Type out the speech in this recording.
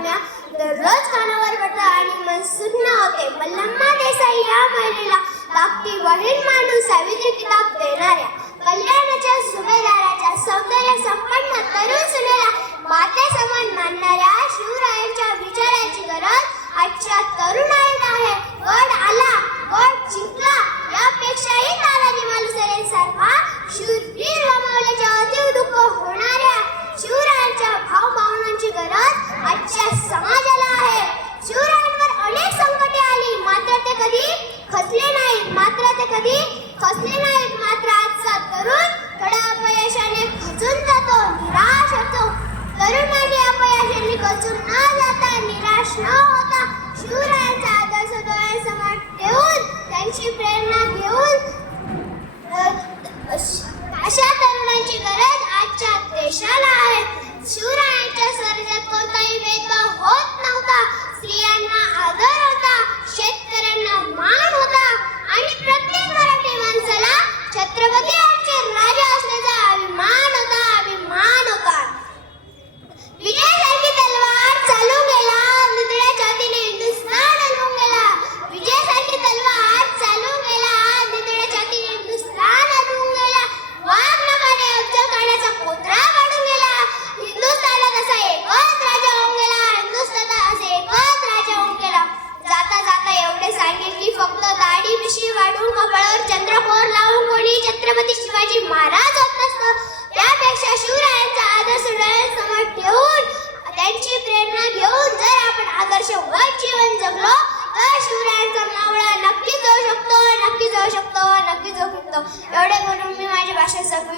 बातम्या दररोज कानावर पडतात आणि मन सुन्न होते. मल्लम्मा देसाई या महिलेला धाकटी बहीण मानून सावित्री किताब देणाऱ्या, कल्याणाच्या सुभेदाराच्या, सौंदर्य संपन्न तरुण सुनेला मातेसमान मानणाऱ्या शिवरायांच्या विचारांची गरज आजच्या तरुणाईला आहे. गड आला, गड जिंकला यापेक्षाही तानाजी मालुसरेंसारखा शूरवीर गमावल्याच्या अतीव दुःख होणाऱ्या शिवरायांच्या भावभावनांची गरज आजच्या समाजाला आहे. शिवरायांवर अनेक संकटे आली, मात्र ते कधी खचले नाहीत. मात्र आजचा तरुण थोड्या अपयशाने खचून जातो, निराश होतो. तरुणांनी अपयशाने खचून न जाता, निराश न होता शिवरायांचा आदर्श डोळ्यासमोर ठेवून, त्यांची प्रेरणा घेऊन अशा तरुणांची गरज आजच्या देशाला आहे. शिवरायांच्या स्वराज्यात कोणताही भेदभाव होत नव्हता. स्त्रियांना आदर होता, शेतकऱ्यांना मान होता आणि प्रत्येक मराठी माणसाला छत्रपती आमचे राजा असल्याचा अभिमान होता. विजयासारखी तलवार चालून गेला, निधड्या छातीने हिंदुस्थान हलवून गेला. विजयासारखी तलवार चालून गेला, निधड्या छातीने हिंदुस्थान हलवून गेला. वाघ नखाने अफजल खानाचा कोथळा काढून गेला. हिंदुस्थानात असा एकच राजा होऊन गेला. जाता जाता एवढे सांगेल की फक्त दाढी मिशी वाढून, कपाळावर चंद्रकोर लावून कोणी छत्रपती शिवाजी महाराज होत नसतं. त्यापेक्षा शिवरायांचा आदर्श डोळ्यासमोर ठेवून, त्यांची प्रेरणा घेऊन जर आपण आदर्शवत जीवन जगलो तर शिवरायांचा मावळा नक्कीच जाऊ शकतो. एवढे बोलून मी माझी भाषण संपवितो.